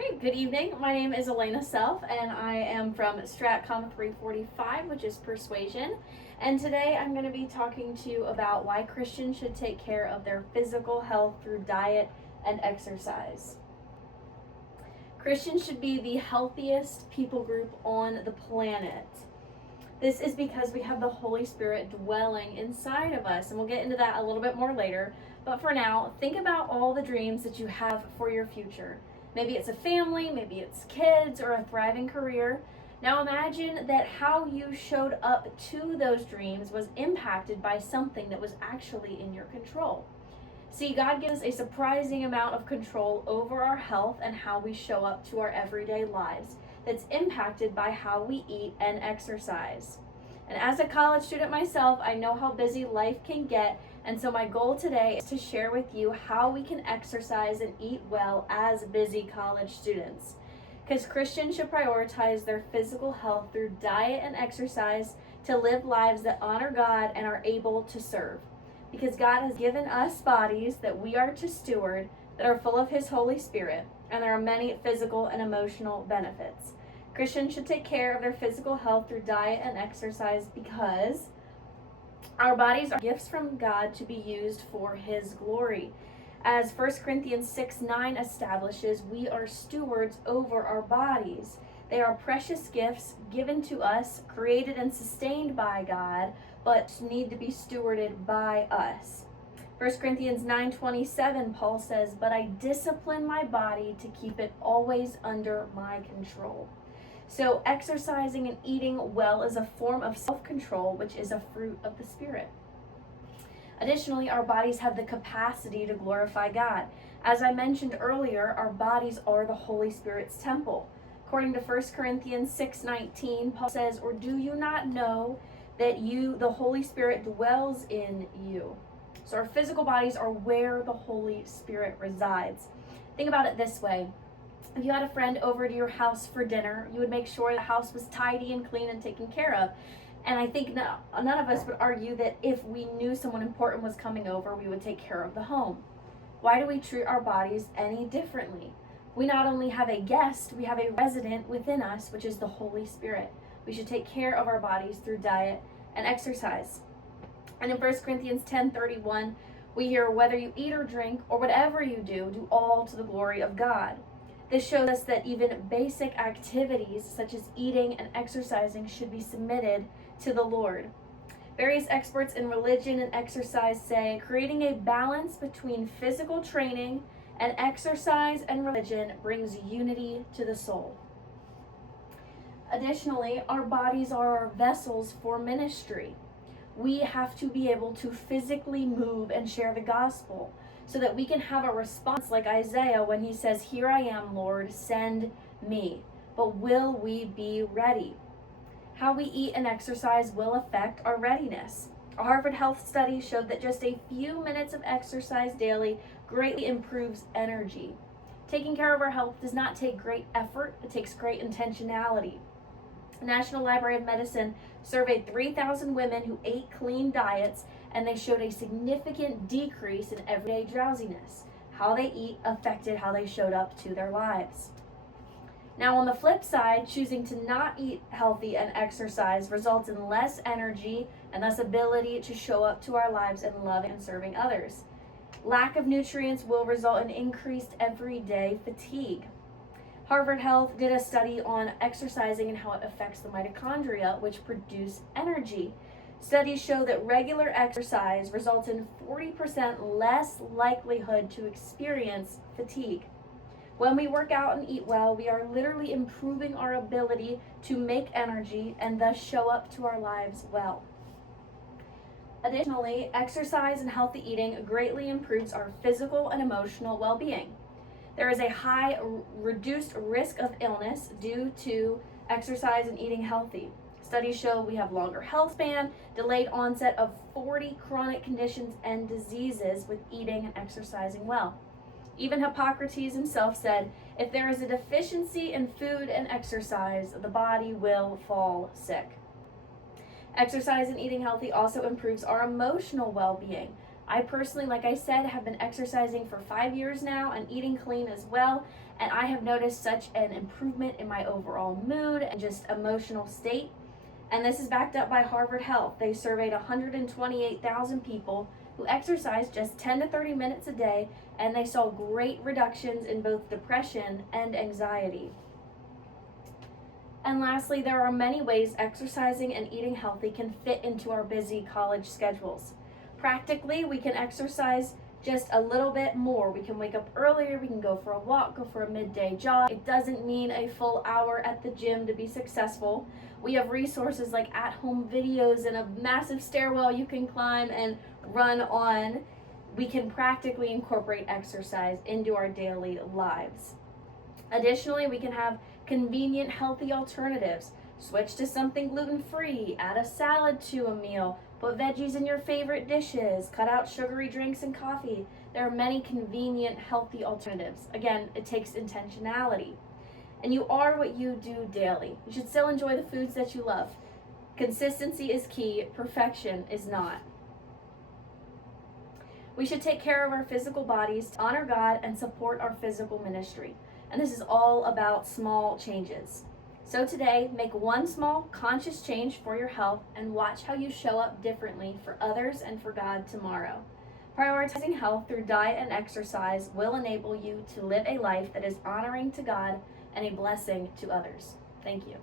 Okay, good evening. My name is Elena Self, and I am from SCOM345, which is Persuasion. And today I'm going to be talking to you about why Christians should take care of their physical health through diet and exercise. Christians should be the healthiest people group on the planet. This is because we have the Holy Spirit dwelling inside of us, and we'll get into that a little bit more later. But for now, think about all the dreams that you have for your future. Maybe it's a family, maybe it's kids, or a thriving career. Now imagine that how you showed up to those dreams was impacted by something that was actually in your control. See, God gives us a surprising amount of control over our health and how we show up to our everyday lives that's impacted by how we eat and exercise. And as a college student myself, I know how busy life can get, and so my goal today is to share with you how we can exercise and eat well as busy college students. Because Christians should prioritize their physical health through diet and exercise to live lives that honor God and are able to serve. Because God has given us bodies that we are to steward that are full of His Holy Spirit, and there are many physical and emotional benefits. Christians should take care of their physical health through diet and exercise because our bodies are gifts from God to be used for His glory. As 1 Corinthians 6:9 establishes, we are stewards over our bodies. They are precious gifts given to us, created and sustained by God, but need to be stewarded by us. 1 Corinthians 9:27, Paul says, "But I discipline my body to keep it always under my control." So exercising and eating well is a form of self-control, which is a fruit of the Spirit. Additionally, our bodies have the capacity to glorify God. As I mentioned earlier, our bodies are the Holy Spirit's temple. According to 1 Corinthians 6:19, Paul says, "Or do you not know that the Holy Spirit dwells in you?" So our physical bodies are where the Holy Spirit resides. Think about it this way. If you had a friend over to your house for dinner, you would make sure the house was tidy and clean and taken care of. And I think none of us would argue that if we knew someone important was coming over, we would take care of the home. Why do we treat our bodies any differently? We not only have a guest, we have a resident within us, which is the Holy Spirit. We should take care of our bodies through diet and exercise. And in 1 Corinthians 10:31, we hear, "Whether you eat or drink, or whatever you do all to the glory of God." This shows us that even basic activities such as eating and exercising should be submitted to the Lord. Various experts in religion and exercise say creating a balance between physical training and exercise and religion brings unity to the soul. Additionally, our bodies are our vessels for ministry. We have to be able to physically move and share the gospel so that we can have a response like Isaiah when he says, "Here I am, Lord, send me." But will we be ready? How we eat and exercise will affect our readiness. A Harvard Health study showed that just a few minutes of exercise daily greatly improves energy. Taking care of our health does not take great effort, it takes great intentionality. The National Library of Medicine surveyed 3,000 women who ate clean diets, and they showed a significant decrease in everyday drowsiness. How they eat affected how they showed up to their lives. Now, on the flip side, choosing to not eat healthy and exercise results in less energy and less ability to show up to our lives in loving and serving others. Lack of nutrients will result in increased everyday fatigue. Harvard Health did a study on exercising and how it affects the mitochondria, which produce energy. Studies show that regular exercise results in 40% less likelihood to experience fatigue. When we work out and eat well, we are literally improving our ability to make energy and thus show up to our lives well. Additionally, exercise and healthy eating greatly improves our physical and emotional well-being. There is a high reduced risk of illness due to exercise and eating healthy. Studies show we have longer health span, delayed onset of 40 chronic conditions and diseases with eating and exercising well. Even Hippocrates himself said, "If there is a deficiency in food and exercise, the body will fall sick." Exercise and eating healthy also improves our emotional well-being. I personally, like I said, have been exercising for 5 years now and eating clean as well, and I have noticed such an improvement in my overall mood and just emotional state. And this is backed up by Harvard Health. They surveyed 128,000 people who exercised just 10 to 30 minutes a day, and they saw great reductions in both depression and anxiety. And lastly, there are many ways exercising and eating healthy can fit into our busy college schedules. Practically, we can exercise just a little bit more. We can wake up earlier, we can go for a walk, go for a midday jog. It doesn't mean a full hour at the gym to be successful. We have resources like at-home videos and a massive stairwell you can climb and run on. We can practically incorporate exercise into our daily lives. Additionally, we can have convenient, healthy alternatives. Switch to something gluten-free, add a salad to a meal, put veggies in your favorite dishes, cut out sugary drinks and coffee. There are many convenient, healthy alternatives. Again, it takes intentionality. And you are what you do daily. You should still enjoy the foods that you love. Consistency is key, perfection is not. We should take care of our physical bodies to honor God and support our physical ministry. And this is all about small changes. So today, make one small conscious change for your health and watch how you show up differently for others and for God tomorrow. Prioritizing health through diet and exercise will enable you to live a life that is honoring to God and a blessing to others. Thank you.